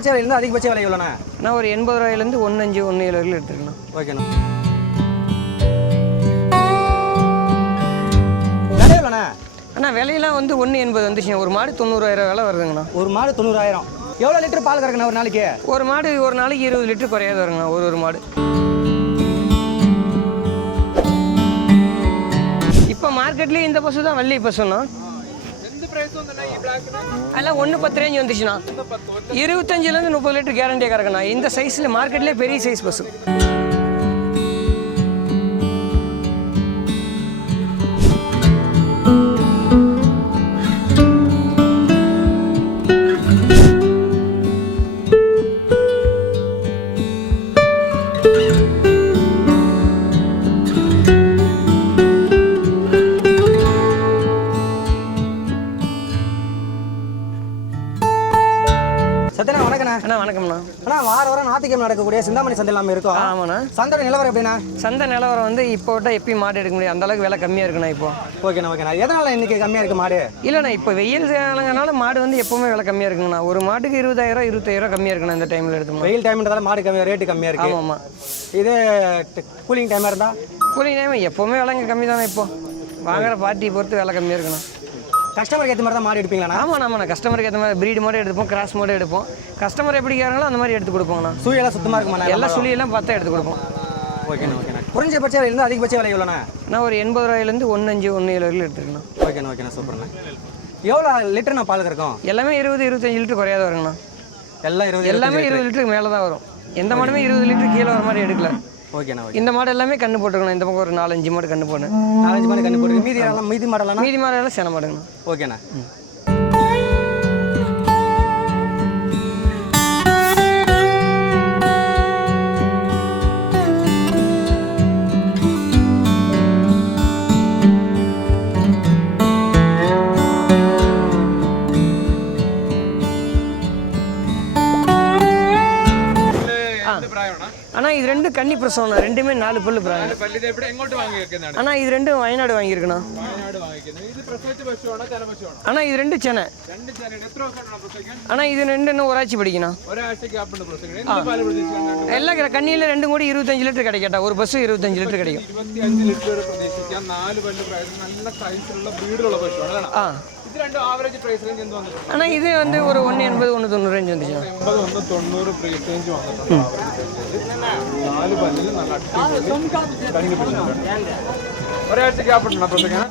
குறைஞ்சபட்ச விலையிலேருந்து அதிகபட்ச விலை எவ்வளோண்ணா? நான் ஒரு எண்பது ரூபாயிலேருந்து ஒன்று அஞ்சு ஒன்று ஏழு வரையிலும் எடுத்துருக்கேன் ஓகேண்ணா. விலை எவ்வளோண்ணா? அண்ணா விலையெல்லாம் வந்து ஒன்று எண்பது வந்துச்சுங்க ஒரு மாடு தொண்ணூறாயிரம் விலை வருதுங்கண்ணா. ஒரு மாடு தொண்ணூறாயிரம். எவ்வளோ லிட்டர் பால் கறக்குண்ணா ஒரு நாளைக்கு? ஒரு மாடு ஒரு நாளைக்கு இருபது லிட்டர் குறையாது வருங்கண்ணா ஒரு ஒரு மாடு. இப்போ மார்க்கெட்லேயே இந்த பசு தான் வள்ளி பசுண்ணா. அதெல்லாம் ஒன்று பத்து ரேஞ்ச் வந்துச்சுண்ணா. இருபத்தஞ்சிலேருந்து முப்பது லிட்டர் கேரண்டியாக கறக்கண்ணா இந்த சைஸில் மார்க்கெட்லேயே பெரிய சைஸ் பசு நடக்கக்கூடிய சிந்தாமணி சந்தை எல்லாமே இருக்கும் ஆமாண்ணா. சந்தையோட நிலவரம் எப்படிண்ணா? சந்தை நிலவரம் வந்து இப்போ விட்டால் எப்பயும் மாடு எடுக்க முடியாது. அந்த அளவுக்கு விலை கம்மியாக இருக்குண்ணா இப்போ. ஓகேண்ணா ஓகேண்ணா. எதனால இன்னைக்கு கம்மியாக இருக்கு மாடு? இல்லைண்ணா இப்போ வெயில் காலங்கனால மாடு வந்து எப்பவுமே விலை கம்மியாக இருக்குங்கண்ணா. ஒரு மாட்டுக்கு இருபதாயிரம் இருபத்தாயிரம் கம்மியாக இருக்குண்ணா இந்த டைமில் எடுத்தோம்னா. வெயில் டைம்ன்றதால மாடு கம்மியாக ரேட்டு கம்மியாக இருக்கு. ஆமாம் ஆமாம் இது கூலிங் டைமாக இருந்தால் கூலி டைம் எப்போவுமே விலைங்க கம்மி தானே இப்போ. வாங்குற பார்ட்டியை பொறுத்து விலை கம்மியாக இருக்குண்ணா. கஸ்டமருக்கு ஏற்ற மாதிரி தான் மாடு எடுப்பீங்களாண்ணா ஆமாண்ணா ஆமாண்ணா. கஸ்டமருக்கு ஏற்ற மாதிரி ப்ரீடு மாடு எடுப்போம் கிராஸ் மாடு எடுப்போம். கஸ்டமர் எப்படி கேட்குறாங்களோ அந்த மாதிரி எடுத்து கொடுப்போங்கண்ணா. சூழலாம் சுத்தமாக இருக்குமாண்ணா எல்லா சுழியெல்லாம் பார்த்தா எடுத்து கொடுப்போம். ஓகேண்ணா ஓகேண்ணா. குறைஞ்சபட்ச விலையிலேருந்து அதிகபட்ச விலை எவ்வளோண்ணா? நான் ஒரு எண்பது ரூபாயிலேருந்து ஒன்று அஞ்சு ஒன்று ஏழு வரையிலும் எடுத்துருக்கேண்ணா ஓகேண்ணா ஓகேண்ணா. சூப்பர்ண்ணா. எவ்வளோ லிட்டர் நான் பால் கறக்கும்? எல்லாமே இருபது இருபத்தஞ்சு லிட்டர் குறையாத வருங்கண்ணா. எல்லாம் இருபது எல்லாமே இருபது லிட்டருக்கு மேலே தான் வரும். எந்த மாடுமே இருபது லிட்டர் கீழே வர மாதிரி எடுக்கல. ஓகேண்ணா ஓகே. இந்த மாடு எல்லாமே கண்ணு போட்டுருக்கணும். இந்த பக்கம் ஒரு நாலஞ்சு மாடு கண்ணு போடணும். நாலஞ்சு மாடு கண்டு போட்டு மீதி எல்லாம் மீதி மாடலாம் மீதி மாடு எல்லாம் சென மாடுங்கண்ணா. ஓகேண்ணா. ஆனால் இது ரெண்டும் கன்னி பிரசவம் ரெண்டுமே நாலு பல்லு பிராங்க ஆனால் இது ரெண்டும் வயநாடு வாங்கியிருக்கண்ணா. ஆனால் இது ரெண்டு சென்னை ஆனால் இது ரெண்டு இன்னும் ஒரு ஆட்சி படிக்கணும் எல்லா கண்ணியில் ரெண்டு கூட இருபத்தஞ்சு லிட்டர் கிடைக்கட்டா. ஒரு பஸ் இருபத்தஞ்சு லிட்டர் கிடைக்கும். ஆ. ஆனால் இது வந்து ஒரு ஒன்று எண்பது ஒன்று தொண்ணூறு ரேஞ்ச் வந்துச்சு. എൺപത്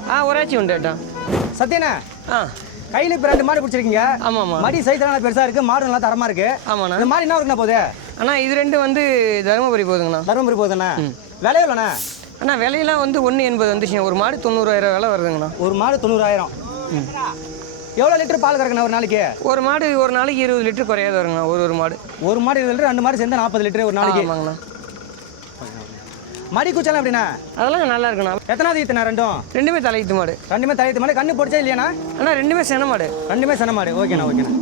ஆ ஒராச்சி உண்டு ஏட்டா சத்யனா ஆ. கையில் இப்ப ரெண்டு மாடு பிடிச்சிருக்கீங்க. ஆமாம் ஆமாம் மடி சைஸ் நல்லா பெருசாக இருக்கு மாடு நல்லா தரமாக இருக்குது ஆமாண்ணா. இந்த மாடு என்ன இருக்குண்ணா போகுது? அண்ணா இது ரெண்டு வந்து தருமபுரி போகுதுங்கண்ணா. தருமபுரி போகுதுண்ணா. விலை எவ்வளோண்ணா அண்ணா விலையெல்லாம் வந்து ஒன்று எண்பது வந்துச்சு ஒரு மாடு தொண்ணூறாயிரம் விலை வருதுங்கண்ணா. ஒரு மாடு தொண்ணூறாயிரம். எவ்வளோ லிட்டர் பால் கறக்குண்ணா ஒரு நாளைக்கு? ஒரு மாடு ஒரு நாளைக்கு இருபது லிட்டர் குறையாது வருங்கண்ணா ஒரு ஒரு மாடு. ஒரு மாடு இருபது லிட்டர் ரெண்டு மாடு சேர்ந்து நாற்பது லிட்டர் ஒரு நாளைக்கு. ஆமாங்கண்ணா. மடி குச்சலாம் எப்படிண்ணா? அதெல்லாம் நல்லா இருக்குண்ணா. எத்தனாவது ஈத்துண்ணா ரெண்டும்? ரெண்டுமே தலையீத்து மாடு. ரெண்டுமே தலையத்து மாடு. கண்ணு பிடிச்சா இல்லையாண்ணா? அண்ணா ரெண்டுமே சென மாடு. ரெண்டுமே சன மாடு. ஓகேண்ணா ஓகேண்ணா.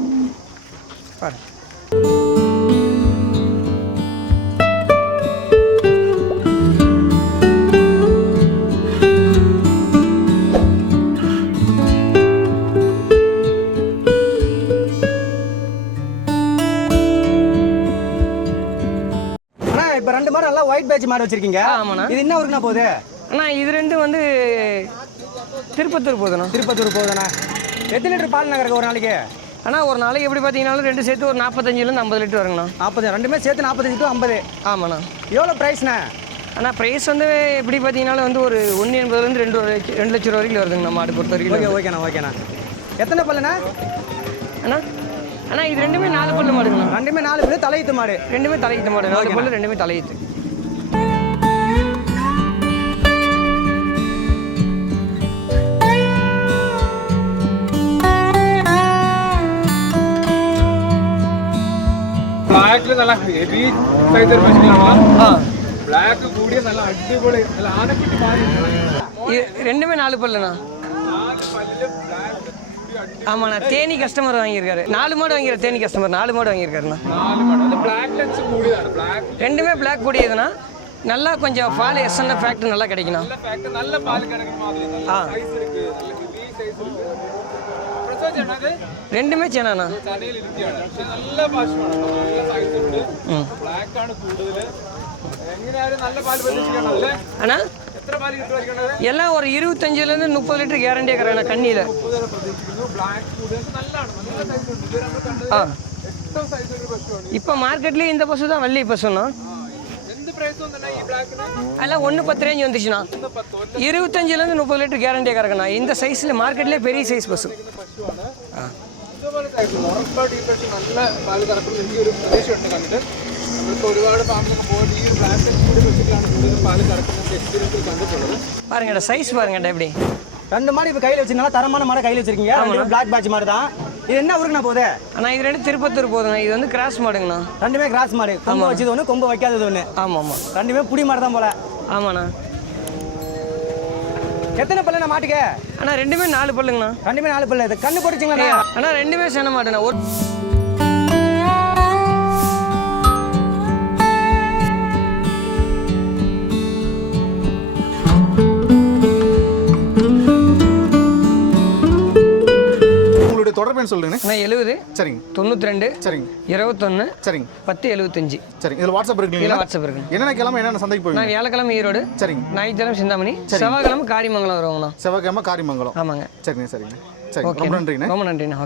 பாரு நல்லா ஒயிட் பேட்ச் மாடு வச்சிருக்கீங்க. ஆமாண்ணா. இது என்ன ஊருக்குண்ணா போகுது? அண்ணா இது ரெண்டும் வந்து திருப்பத்தூர் போகுதுண்ணா. திருப்பத்தூர் போகுதுண்ணா. எத்தனை லிட்டர் பால் நகருக்கு ஒரு நாளைக்கு? அண்ணா ஒரு நாளைக்கு எப்படி பார்த்தீங்கன்னாலும் ரெண்டு சேர்த்து ஒரு நாற்பத்தஞ்சிலேருந்து ஐம்பது லிட்டர் வருங்கண்ணா. நாற்பது ரெண்டுமே சேர்த்து நாற்பத்தஞ்சு டு ஐம்பது. ஆமாண்ணா. எவ்வளோ ப்ரைஸ்ண்ணா அண்ணா ப்ரைஸ் வந்து எப்படி பார்த்தீங்கன்னாலும் வந்து ஒரு ஒன்று எண்பதுலேருந்து ரெண்டு ரெண்டு லட்சம் ரூபா வரைக்கும் வருதுங்கண்ணா மாடு பொறுத்த ஓகே வரைக்கும் ஓகேண்ணா ஓகேண்ணா. எத்தனை பல்லுண்ணா? அண்ணா அண்ணா இது ரெண்டுமே நாலு பல்லு மாடுங்கண்ணா. ரெண்டுமே நாலு பேர் தலையீத்து மாடு. ரெண்டுமே தலையீத்து மாடு நாலு பல்லு ரெண்டுமே தலையீத்து. നല്ല ഹെവി സൈസ് പശുക്കളാണ് ஆ ബ്ലാക്ക് കൂടിയ നല്ല അടിപൊളി നല്ല ആനക്കുട്ടി മാറി இது ரெண்டுமே நாலு பல்லுண்ணா നാല് പല്ലില് ബ്ലാക്ക് കൂടി അടി ஆமாண்ணா தேனி கஸ்டமர் வாங்கியிருக்காரு நாலு மாடு வாங்கியிருக்காரு தேனி கஸ்டமர் நாலு மாடு வாங்கியிருக்காருண்ணா നാല് മട അത് ബ്ലാക്ക് ലെൻസ് കൂടിയതാണ് ബ്ലാക്ക് ரெண்டுமே பிளாக் கூடியதுண்ணா நல்லா கொஞ்சம் பால் எஸ்என்எஃப் ஃபேக்ட் நல்லா கிடைக்கணும் നല്ല ரெண்டுமே சேனாண்ணா തലയിൽ ഇരിക്കുകയാണ് പക്ഷെ നല്ല പശുവാണ് കേട്ടോ. നല്ല സൈസ് ഉണ്ട് ബ്ലാക്ക് ആണ് കൂടുതൽ എങ്ങനെയായാലും നല്ല പാല് പ്രതീക്ഷിക്കണം അല്ലേ அண்ணா എത്ര പാല് കിട്ടുമായിരിക്കണത് எல்லாம் ஒரு இருபத்தஞ்சிலேருந்து முப்பது லிட்டர் கேரண்டியாக இருக்கிறேண்ணா கண்ணியில் മുപ്പത് പ്രതീക്ഷിക്കുന്നു ബ്ലാക്ക് കൂടുതൽ നല്ലതാണ് നല്ല സൈസ് ഉണ്ട് ഇത് നമ്മൾ കണ്ടത് ஆ ഏറ്റവും സൈസ് ഒരു പശുവാണ് இப்போ மார்க்கெட்லேயே இந்த பசு தான் வள்ளி பசுண்ணா அதெல்லாம் ஒன்று பத்து ரேஞ்ச் வந்துச்சுண்ணா. இருபத்தஞ்சிலேருந்து முப்பது லிட்டர் கேரண்டியாக கறக்குண்ணா. இந்த சைஸில் மார்க்கெட்லேயே பெரிய சைஸ் பஸ் பாருங்கடா சைஸ் பாருங்கடா எப்படி. ரெண்டு மாதிரி இப்போ கையில் வச்சிருந்தாலும் தரமான மாதிரி கையில் வச்சிருக்கீங்க. பிளாக் பேட்ச் மாதிரி தான் இது என்ன ஊருக்குண்ணா போகுது? அண்ணா இது ரெண்டு திருப்பத்தூர் போதுண்ணா. இது வந்து கிராஸ் மாடுங்கண்ணா. ரெண்டுமே கிராஸ் மாடு. கொம்பு வச்சது ஒன்று கொம்பு வைக்காதது ஒன்று ஆமாம் ஆமாம் ரெண்டுமே புடி மாடு தான் போல. ஆமாண்ணா. எத்தனை பல்லுண்ணா மாட்டுக்கு? அண்ணா ரெண்டுமே நாலு பல்லுங்கண்ணா. ரெண்டுமே நாலு பல்லு. இது கண்ணு போட்டுச்சிங்களா அண்ணா ரெண்டுமே சேன மாட்டேண்ணா ஒரு எண் சொல்லுங்க அண்ணா எழுபது சரிங்க. தொண்ணூற்றி ரெண்டு சரிங்க. இருபத்தொன்று சரிங்க. பத்து எழுபத்தஞ்சு சரிங்க. இதில் வாட்ஸ்அப் இதில் இருக்குங்களா வாட்ஸ்அப் இருக்குண்ணா என்னென்ன கிழமை என்னென்ன சந்தைக்கு போவீங்க? நான் வியாழக்கிழமை ஈரோடு சரிங்க. ஞாயிற்றுக்கிழமை சிந்தாமணி செவ்வாய்க்கிழமை காரியமங்கலம் வருவாங்கண்ணா செவ்வாய்க்கிழமை காரிமங்கலம். ஆமாங்க. சரிங்க சரிங்க. சரிங்க. ரொம்ப நன்றிங்கண்ணே ரொம்ப நன்றிண்ணா.